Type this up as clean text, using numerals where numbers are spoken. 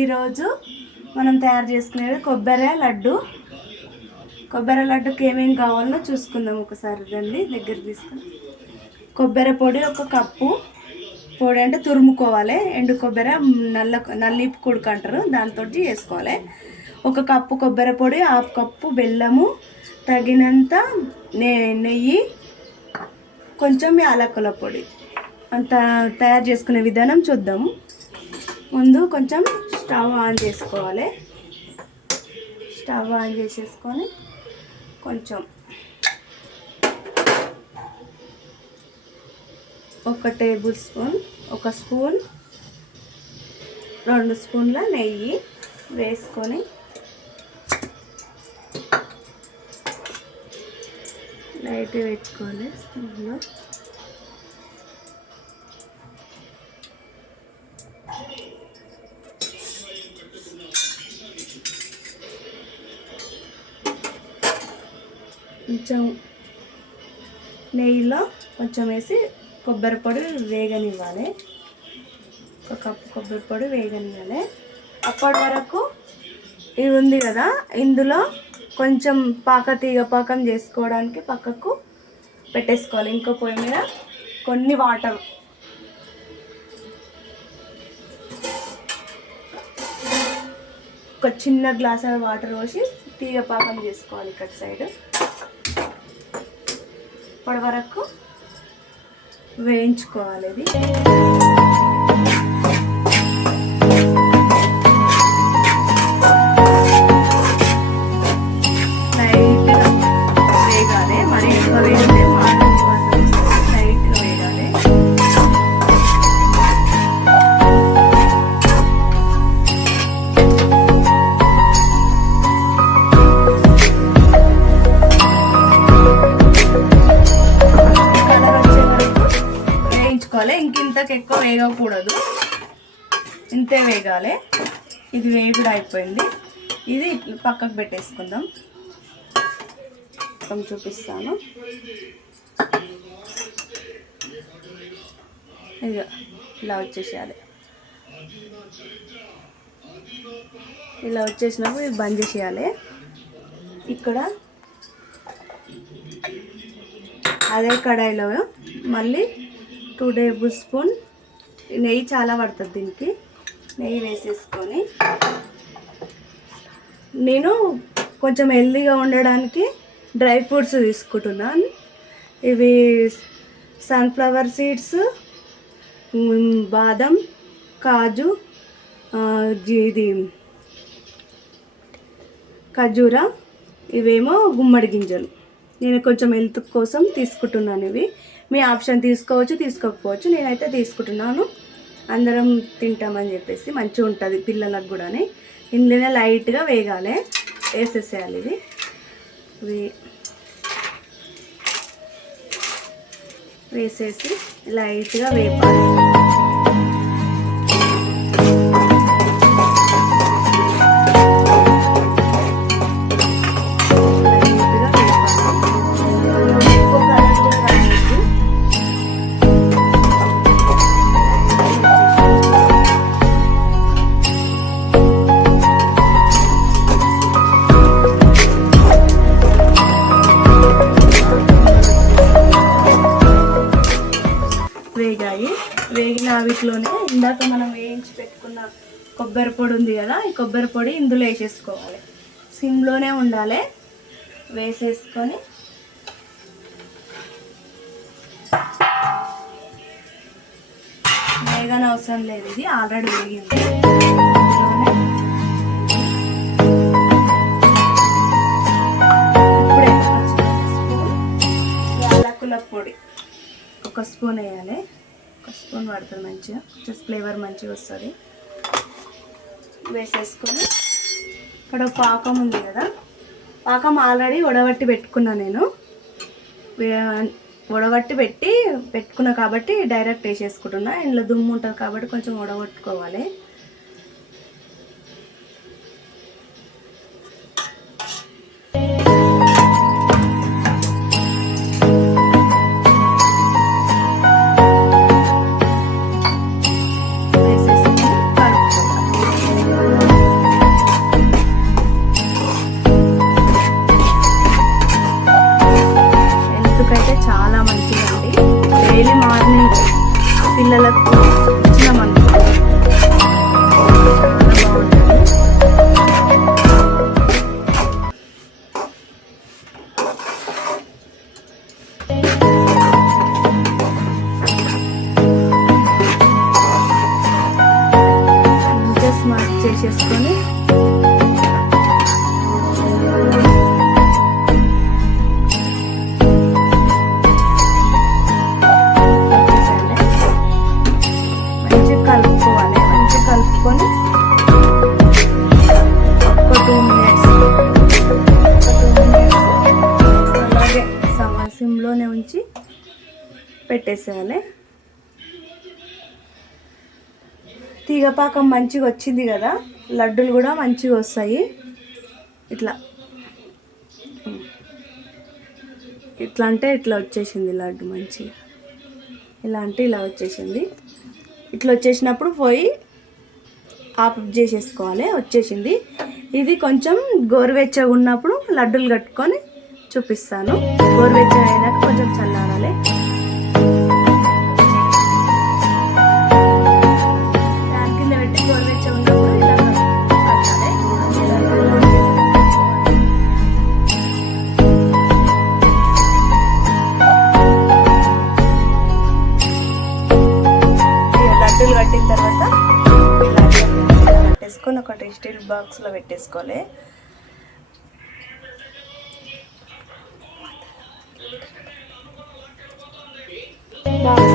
ఈరోజు మనం తయారు చేసుకునేది కొబ్బరి లడ్డు. కొబ్బరి లడ్డుకి ఏమేమి కావాలో చూసుకుందాం ఒకసారి. రండి దగ్గర తీసుకుని. కొబ్బరి పొడి 1 కప్పు. పొడి అంటే తురుముకోవాలి. ఎండు కొబ్బరి నల్లిపు కొడుకు అంటారు, దాంతో చేసుకోవాలి. 1 కప్పు కొబ్బరి పొడి, 1/2 కప్పు బెల్లము, తగినంత నెయ్యి, కొంచెం యాలకుల పొడి. అంత తయారు చేసుకునే విధానం చూద్దాము. ముందు కొంచెం స్టవ్ ఆన్ చేసుకోవాలి. స్టవ్ ఆన్ చేసేసుకొని కొంచెం 1 టేబుల్ స్పూన్, 1 స్పూన్, 2 స్పూన్ల నెయ్యి వేసుకొని లైట్గా పెట్టుకోవాలి. స్టవ్లో కొంచెం నెయ్యిలో కొంచెం వేసి కొబ్బరి పొడి వేగనివ్వాలి. 1 కప్పు కొబ్బరి పొడి వేగనివ్వాలి. అప్పటి వరకు ఇది ఉంది కదా, ఇందులో కొంచెం పాకం చేసుకోవడానికి పక్కకు పెట్టేసుకోవాలి. ఇంకో పొయ్యి మీద కొన్ని వాటర్, ఒక చిన్న గ్లాస్ వాటర్ పోసి తీగ పాకం చేసుకోవాలి. ఇక్కడ సైడ్ ఇప్పటి వరకు వేయించుకోవాలి. ఇది లైట్గా వేగాలి. మరి ఎక్కువ వేగితే లైట్గా వేగాలి. ఇంకింతకు ఎక్కువ వేగకూడదు, ఇంతే వేగాలి. ఇది వేగుడు అయిపోయింది. ఇది పక్కకు పెట్టేసుకుందాం. చూపిస్తాను. ఇక ఇలా వచ్చేసేయాలి. ఇలా వచ్చేసినప్పుడు ఇది బంద్ చేసేయాలి. ఇక్కడ అదే కడాయిలో మళ్ళీ 2 టేబుల్ స్పూన్ నెయ్యి, చాలా పడుతుంది దీనికి. నెయ్యి వేసేసుకొని నేను కొంచెం హెల్దీగా ఉండడానికి డ్రై ఫ్రూట్స్ తీసుకుంటున్నాను. ఇవి సన్ఫ్లవర్ సీడ్స్, బాదం, కాజు, ఇది ఖర్జూర, ఇవేమో గుమ్మడి గింజలు. నేను కొంచెం హెల్త్ కోసం తీసుకుంటున్నాను. ఇవి మీ ఆప్షన్, తీసుకోవచ్చు తీసుకోకపోవచ్చు. నేనైతే తీసుకుంటున్నాను. అందరం తింటామని చెప్పేసి మంచిగా ఉంటుంది పిల్లలకు కూడా. ఇందులోనే లైట్గా వేగాలి, వేసేసేయాలి. ఇవి వేసేసి లైట్గా వేపాలి. వేగిన వీటిలోనే ఇందాక మనం వేయించి పెట్టుకున్న కొబ్బరి పొడి ఉంది కదా, ఈ కొబ్బరి పొడి ఇందులో వేసేసుకోవాలి. సిమ్లోనే ఉండాలి. వేసేసుకొని వేగన అవసరం లేదు, ఇది ఆల్రెడీ వేగింది. ఇప్పుడే యాలకుల పొడి 1 స్పూన్ వేయాలి. 1 స్పూన్ పడుతుంది, మంచిగా కొంచెం ఫ్లేవర్ మంచిగా వస్తుంది. వేసేసుకొని ఇక్కడ పాకం ఉంది కదా, పాకం ఆల్రెడీ వడబట్టి పెట్టుకున్నా. నేను వడబట్టి పెట్టుకున్నా కాబట్టి డైరెక్ట్ వేసేసుకుంటున్నా. ఇందులో దుమ్ము ఉంటుంది కాబట్టి కొంచెం వడబట్టుకోవాలి. వేసేసుకొని కలుపుకోవాలి. మాస్ చేసేసుకొని మంచిగా కలుపుకోవాలి. మంచిగా కలుపుకొని ఒక 2 మినిట్స్ అలాగే సిమ్లోనే ఉంచి పెట్టేసేయాలి. తీగపాకం మంచిగా వచ్చింది కదా, లడ్డూలు కూడా మంచిగా వస్తాయి. ఇట్లా ఇట్లా అంటే ఇట్లా వచ్చేసింది లడ్డు మంచిగా. ఇలా అంటే ఇలా వచ్చేసింది. ఇట్లా వచ్చేసినప్పుడు పోయి ఆఫ్ చేసేసుకోవాలి. వచ్చేసింది. ఇది కొంచెం గోరువెచ్చగా ఉన్నప్పుడు లడ్డూలు కట్టుకొని చూపిస్తాను. గోరువెచ్చగా అయినాక కొంచెం చల్లారాలి. దాని కింద పెట్టి గోరువెచ్చగా ఉన్నప్పుడు ఇలా కట్టాలి. లడ్డూలు కట్టిన తర్వాత ఇలా పెట్టేసుకొని ఒకటి స్టీల్ బాక్స్లో పెట్టేసుకోవాలి. బాక్స్